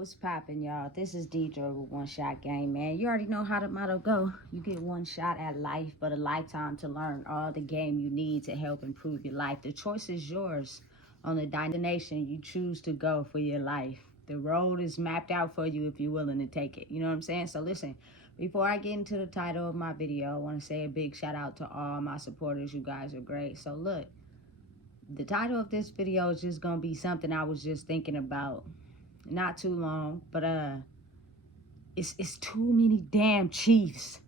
What's poppin', y'all? This is Deidre with One Shot Game, man. You already know how the motto go. You get one shot at life, but a lifetime to learn all the game you need to help improve your life. The choice is yours on the destination you choose to go for your life. The road is mapped out for you if you're willing to take it. You know what I'm saying? So listen, before I get into the title of my video, I want to say a big shout out to all my supporters. You guys are great. So look, the title of this video is just going to be something I was just thinking about not too long, but it's too many damn chiefs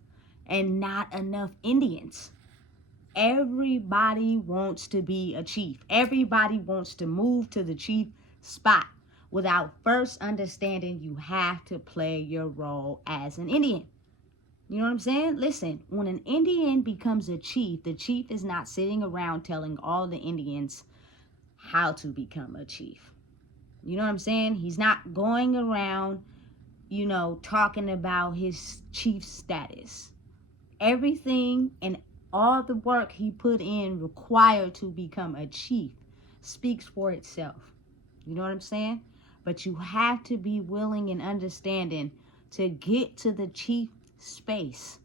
and not enough Indians. Everybody wants to be a chief. Everybody wants to move to the chief spot without first understanding you have to play your role as an Indian. You know what I'm saying? Listen, when an Indian becomes a chief, the chief is not sitting around telling all the Indians how to become a chief. You know what I'm saying? He's not going around, talking about his chief status. Everything and all the work he put in required to become a chief speaks for itself. You know what I'm saying? But you have to be willing and understanding to get to the chief space.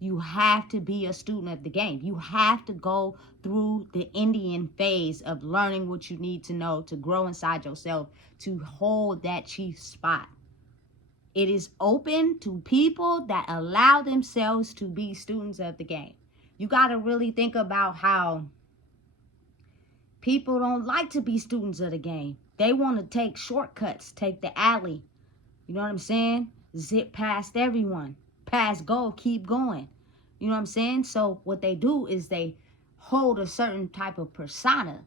You have to be a student of the game. You have to go through the Indian phase of learning what you need to know to grow inside yourself to hold that chief spot. It is open to people that allow themselves to be students of the game. You got to really think about how people don't like to be students of the game. They want to take shortcuts, take the alley. You know what I'm saying? Zip past everyone. Pass go, keep going. You know what I'm saying? So what they do is they hold a certain type of persona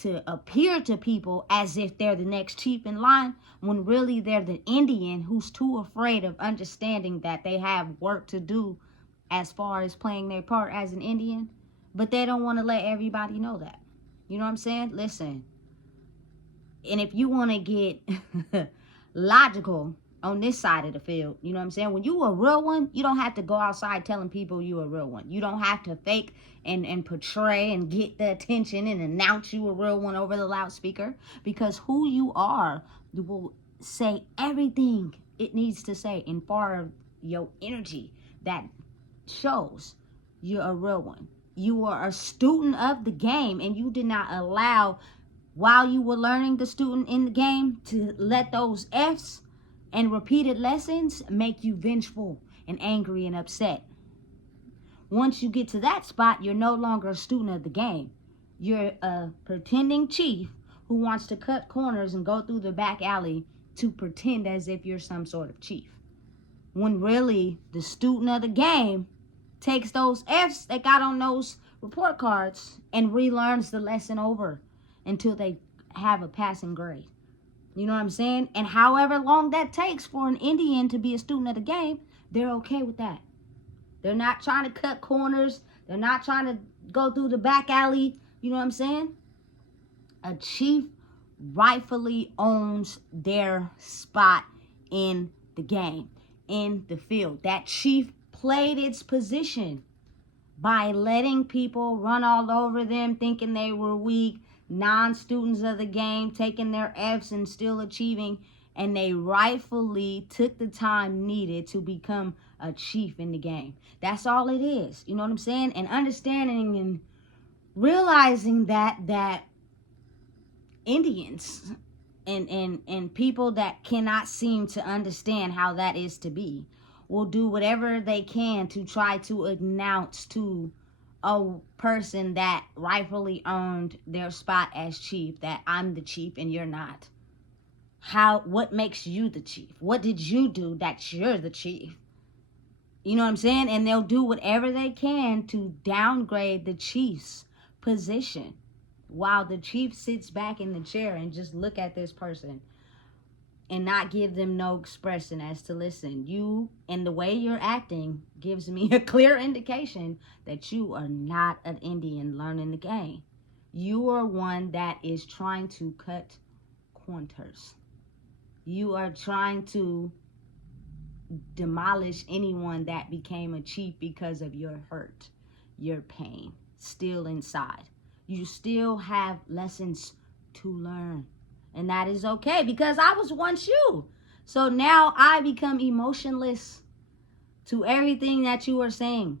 to appear to people as if they're the next chief in line, when really they're the Indian who's too afraid of understanding that they have work to do as far as playing their part as an Indian. But they don't want to let everybody know that. You know what I'm saying? Listen. And if you want to get logical on this side of the field, you know what I'm saying? When you a real one, you don't have to go outside telling people you a real one. You don't have to fake and portray and get the attention and announce you a real one over the loudspeaker, because who you are will say everything it needs to say in far of your energy that shows you're a real one. You are a student of the game, and you did not allow, while you were learning the student in the game, to let those F's and repeated lessons make you vengeful and angry and upset. Once you get to that spot, you're no longer a student of the game. You're a pretending chief who wants to cut corners and go through the back alley to pretend as if you're some sort of chief. When really the student of the game takes those F's they got on those report cards and relearns the lesson over until they have a passing grade. You know what I'm saying? And however long that takes for an Indian to be a student of the game, they're okay with that. They're not trying to cut corners. They're not trying to go through the back alley. You know what I'm saying? A chief rightfully owns their spot in the game, in the field. That chief played its position by letting people run all over them, thinking they were weak, non-students of the game, taking their F's and still achieving, and they rightfully took the time needed to become a chief in the game. That's all it is. You know what I'm saying? And understanding and realizing that Indians and people that cannot seem to understand how that is to be will do whatever they can to try to announce to a person that rightfully earned their spot as chief that I'm the chief and you're not. What makes you the chief? What did you do that you're the chief? You know what I'm saying? And they'll do whatever they can to downgrade the chief's position while the chief sits back in the chair and just look at this person and not give them no expression as to, listen, you and the way you're acting gives me a clear indication that you are not an Indian learning the game. You are one that is trying to cut corners. You are trying to demolish anyone that became a chief because of your hurt, your pain, still inside. You still have lessons to learn. And that is okay, because I was once you. So now I become emotionless to everything that you are saying.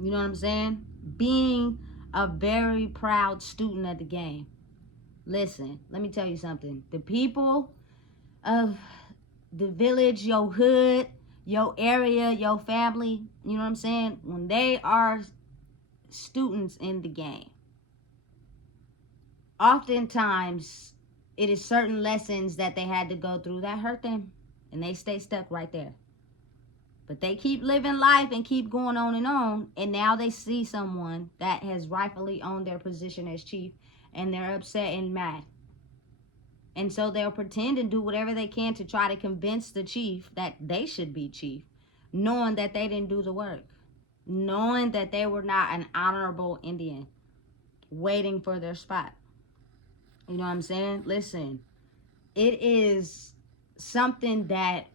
You know what I'm saying? Being a very proud student of the game. Listen, let me tell you something. The people of the village, your hood, your area, your family, you know what I'm saying? When they are students in the game, oftentimes it is certain lessons that they had to go through that hurt them, and they stay stuck right there. But they keep living life and keep going on, and now they see someone that has rightfully owned their position as chief, and they're upset and mad. And so they'll pretend and do whatever they can to try to convince the chief that they should be chief, knowing that they didn't do the work, knowing that they were not an honorable Indian waiting for their spot. You know what I'm saying? Listen, it is something that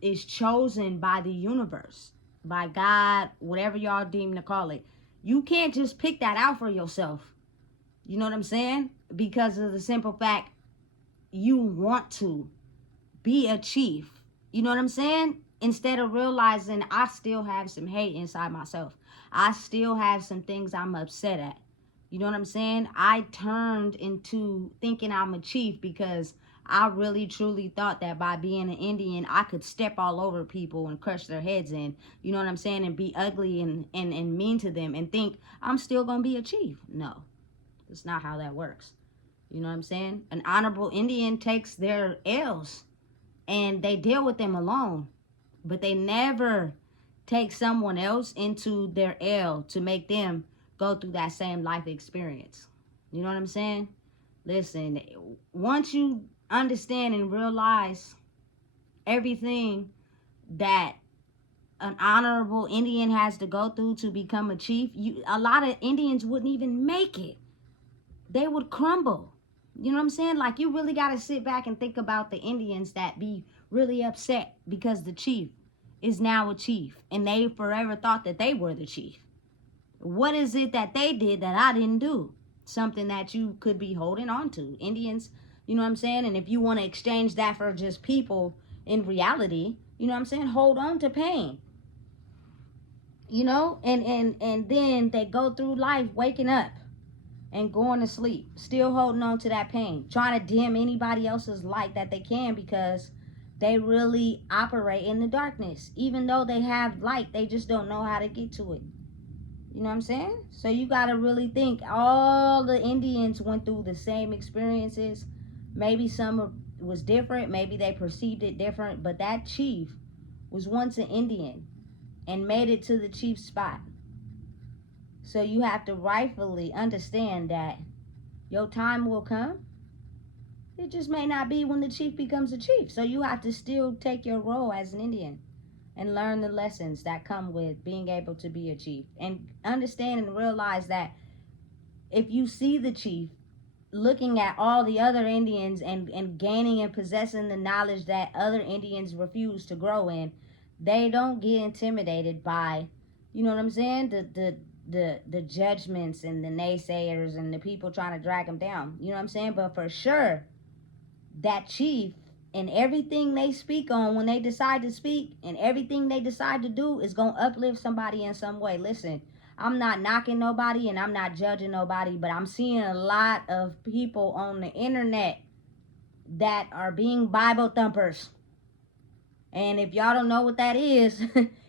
is chosen by the universe, by God, whatever y'all deem to call it. You can't just pick that out for yourself. You know what I'm saying? Because of the simple fact you want to be a chief. You know what I'm saying? Instead of realizing I still have some hate inside myself. I still have some things I'm upset at. You know what I'm saying? I turned into thinking I'm a chief because I really truly thought that by being an Indian, I could step all over people and crush their heads in, you know what I'm saying, and be ugly and mean to them and think I'm still going to be a chief. No, that's not how that works. You know what I'm saying? An honorable Indian takes their L's and they deal with them alone, but they never take someone else into their L to make them go through that same life experience. You know what I'm saying? Listen, once you understand and realize everything that an honorable Indian has to go through to become a chief, a lot of Indians wouldn't even make it. They would crumble. You know what I'm saying? Like, you really got to sit back and think about the Indians that be really upset because the chief is now a chief and they forever thought that they were the chief. What is it that they did that I didn't do? Something that you could be holding on to. Indians, you know what I'm saying? And if you want to exchange that for just people in reality, you know what I'm saying? Hold on to pain. You know? And then they go through life waking up and going to sleep, still holding on to that pain, trying to dim anybody else's light that they can because they really operate in the darkness. Even though they have light, they just don't know how to get to it. You know what I'm saying? So you got to really think all the Indians went through the same experiences. Maybe some was different. Maybe they perceived it different. But that chief was once an Indian and made it to the chief's spot. So you have to rightfully understand that your time will come. It just may not be when the chief becomes a chief. So you have to still take your role as an Indian and learn the lessons that come with being able to be a chief. And understand and realize that if you see the chief looking at all the other Indians and gaining and possessing the knowledge that other Indians refuse to grow in, they don't get intimidated by, you know what I'm saying, the judgments and the naysayers and the people trying to drag them down. You know what I'm saying? But for sure, that chief and everything they speak on when they decide to speak and everything they decide to do is going to uplift somebody in some way. Listen, I'm not knocking nobody and I'm not judging nobody, but I'm seeing a lot of people on the internet that are being Bible thumpers. And if y'all don't know what that is,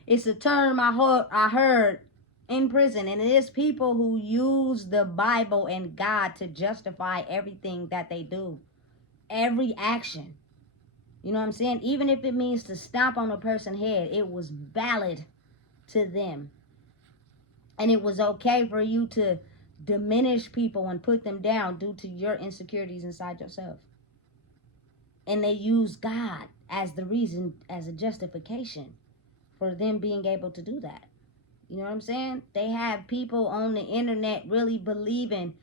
it's a term I heard in prison, and it is people who use the Bible and God to justify everything that they do, every action. You know what I'm saying? Even if it means to stomp on a person's head, it was valid to them. And it was okay for you to diminish people and put them down due to your insecurities inside yourself. And they use God as the reason, as a justification for them being able to do that. You know what I'm saying? They have people on the internet really believing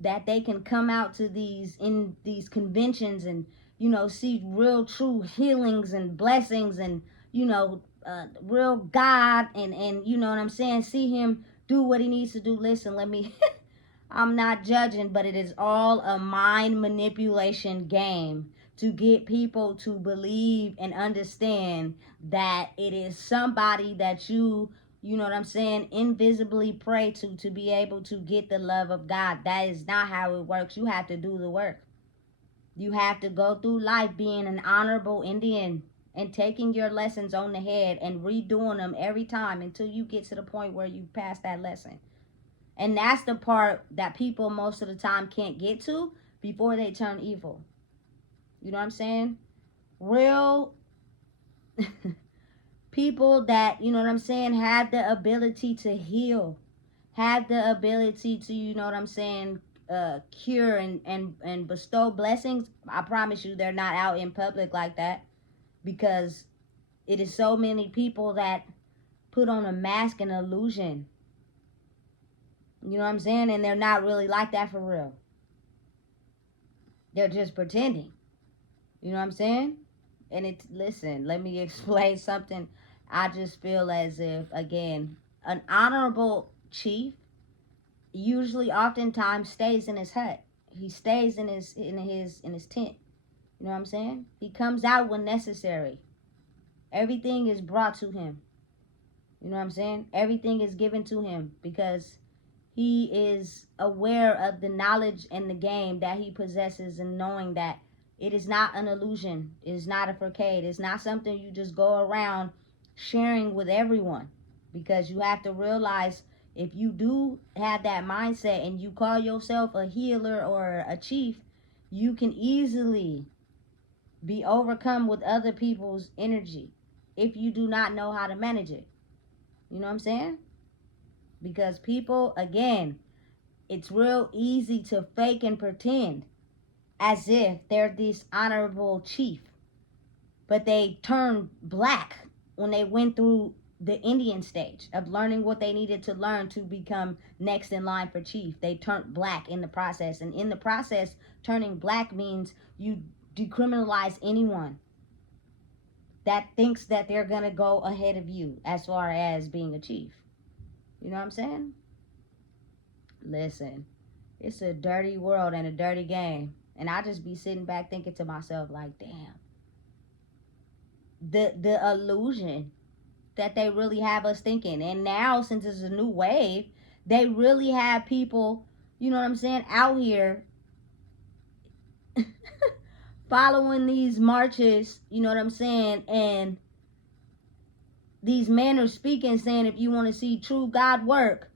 that they can come out to these conventions and, you know, see real true healings and blessings and, you know, real God and you know what I'm saying? See him do what he needs to do. Listen, I'm not judging, but it is all a mind manipulation game to get people to believe and understand that it is somebody that you know what I'm saying, invisibly pray to be able to get the love of God. That is not how it works. You have to do the work. You have to go through life being an honorable Indian and taking your lessons on the head and redoing them every time until you get to the point where you pass that lesson. And that's the part that people most of the time can't get to before they turn evil. You know what I'm saying? Real people that, you know what I'm saying, have the ability to heal, have the ability to, you know what I'm saying, cure and bestow blessings. I promise you they're not out in public like that, because it is so many people that put on a mask and illusion. You know what I'm saying? And they're not really like that for real. They're just pretending. You know what I'm saying? And it's, listen, let me explain something. I just feel as if, again, an honorable chief usually oftentimes stays in his hut. He stays in his tent. You know what I'm saying? He comes out when necessary. Everything is brought to him. You know what I'm saying? Everything is given to him because he is aware of the knowledge and the game that he possesses, and knowing that it is not an illusion. It is not a facade. It's not something you just go around sharing with everyone, because you have to realize, if you do have that mindset and you call yourself a healer or a chief, you can easily be overcome with other people's energy if you do not know how to manage it. You know what I'm saying? Because people, again, it's real easy to fake and pretend as if they're this honorable chief, but they turned black when they went through the Indian stage of learning what they needed to learn to become next in line for chief. They turned black in the process, and in the process, turning black means you decriminalize anyone that thinks that they're gonna go ahead of you as far as being a chief. You know what I'm saying? Listen, it's a dirty world and a dirty game. And I just be sitting back thinking to myself, like, damn. The illusion that they really have us thinking. And now, since it's a new wave, they really have people, you know what I'm saying, out here following these marches, you know what I'm saying, and these men are speaking, saying, if you want to see true God work,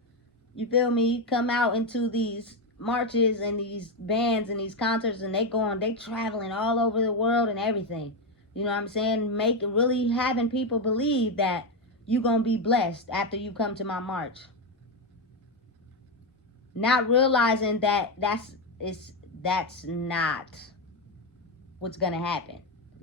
you feel me, come out into these marches and these bands and these concerts, and they traveling all over the world and everything. You know what I'm saying? Really having people believe that you gonna be blessed after you come to my march. Not realizing that that's not what's gonna happen.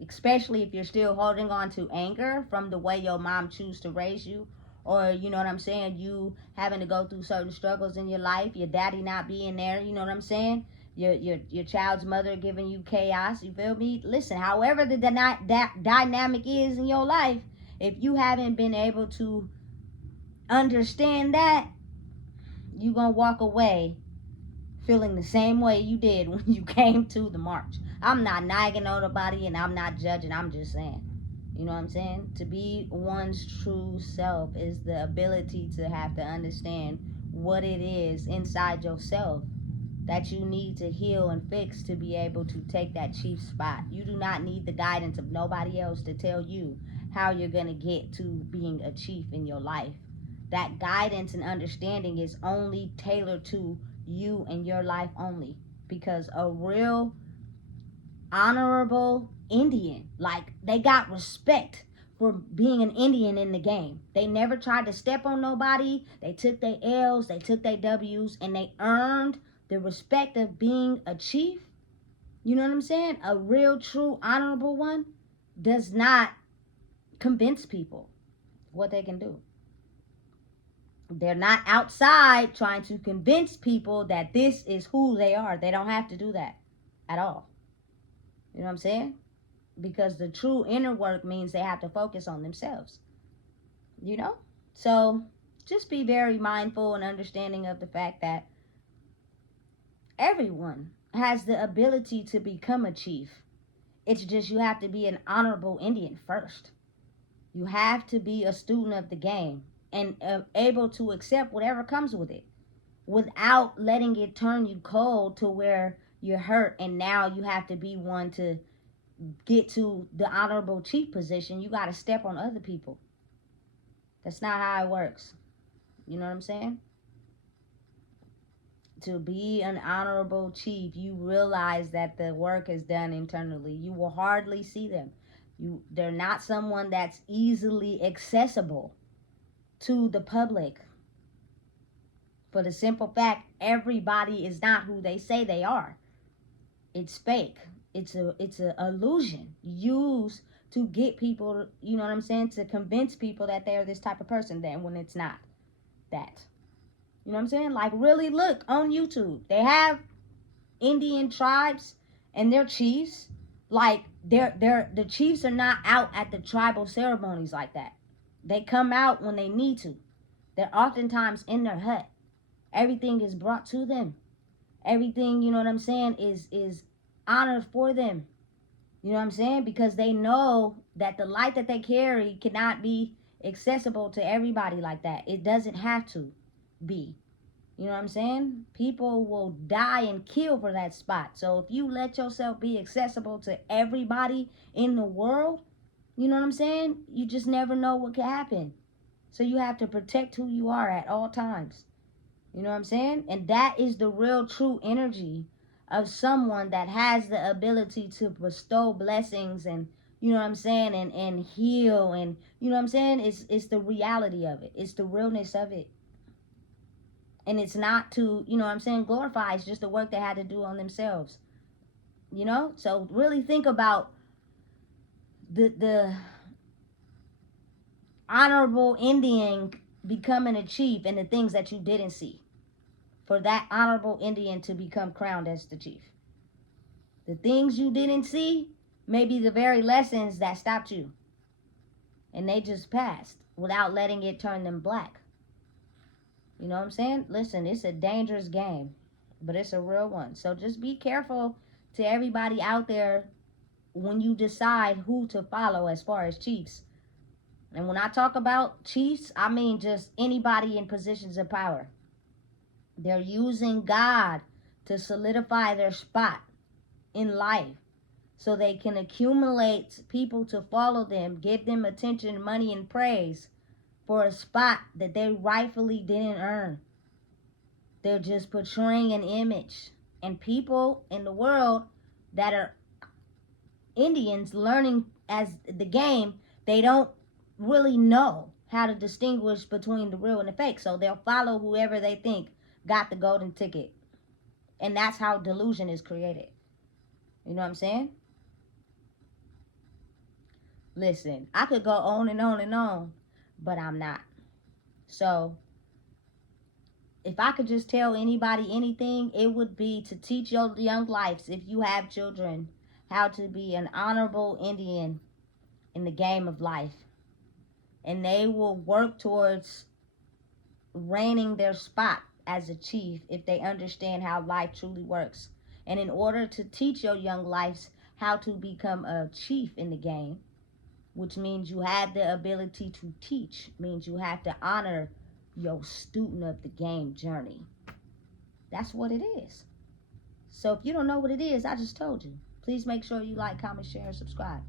Especially if you're still holding on to anger from the way your mom chose to raise you, or, you know what I'm saying, you having to go through certain struggles in your life, your daddy not being there, you know what I'm saying, your child's mother giving you chaos, you feel me? Listen, however the dynamic is in your life, if you haven't been able to understand that, you gonna walk away feeling the same way you did when you came to the march. I'm not nagging on nobody and I'm not judging, I'm just saying. You know what I'm saying? To be one's true self is the ability to have to understand what it is inside yourself that you need to heal and fix to be able to take that chief spot. You do not need the guidance of nobody else to tell you how you're going to get to being a chief in your life. That guidance and understanding is only tailored to you and your life only. Because a real honorable Indian, like, they got respect for being an Indian in the game. They never tried to step on nobody. They took their L's, they took their W's, and they earned the respect of being a chief. You know what I'm saying? A real, true, honorable one does not convince people what they can do. They're not outside trying to convince people that this is who they are. They don't have to do that at all. You know what I'm saying? Because the true inner work means they have to focus on themselves. You know? So just be very mindful and understanding of the fact that everyone has the ability to become a chief It's just you have to be an honorable Indian first. You have to be a student of the game and able to accept whatever comes with it without letting it turn you cold to where you're hurt and now you have to be one to get to the honorable chief position. You got to step on other people. That's not how it works. You know what I'm saying? To be an honorable chief, you realize that the work is done internally. You will hardly see them. They're not someone that's easily accessible to the public. For the simple fact, everybody is not who they say they are. It's fake. It's a illusion used to get people, you know what I'm saying, to convince people that they're this type of person then when it's not that. You know what I'm saying? Like, really look on YouTube. They have Indian tribes and their chiefs. Like, the chiefs are not out at the tribal ceremonies like that. They come out when they need to. They're oftentimes in their hut. Everything is brought to them. Everything, you know what I'm saying, is honored for them. You know what I'm saying? Because they know that the light that they carry cannot be accessible to everybody like that. It doesn't have to be. You know what I'm saying? People will die and kill for that spot. So if you let yourself be accessible to everybody in the world, you know what I'm saying? You just never know what can happen. So you have to protect who you are at all times. You know what I'm saying? And that is the real true energy of someone that has the ability to bestow blessings and, you know what I'm saying, and heal, and, you know what I'm saying? It's the reality of it. It's the realness of it. And it's not to, you know what I'm saying, glorify. It's just the work they had to do on themselves. You know? So really think about the honorable Indian becoming a chief and the things that you didn't see for that honorable Indian to become crowned as the chief. The things you didn't see may be the very lessons that stopped you. And they just passed without letting it turn them black. You know what I'm saying? Listen, it's a dangerous game, but it's a real one. So just be careful to everybody out there when you decide who to follow as far as chiefs. And when I talk about chiefs, I mean just anybody in positions of power. They're using God to solidify their spot in life so they can accumulate people to follow them, give them attention, money, and praise for a spot that they rightfully didn't earn. They're just portraying an image. And people in the world that are Indians learning as the game, they don't really know how to distinguish between the real and the fake. So they'll follow whoever they think got the golden ticket. And that's how delusion is created. You know what I'm saying? Listen, I could go on and on and on, but I'm not. So if I could just tell anybody anything, it would be to teach your young lives, if you have children, how to be an honorable Indian in the game of life. And they will work towards reigning their spot as a chief if they understand how life truly works. And in order to teach your young lives how to become a chief in the game, which means you have the ability to teach, means you have to honor your student of the game journey. That's what it is. So if you don't know what it is, I just told you. Please make sure you like, comment, share, and subscribe.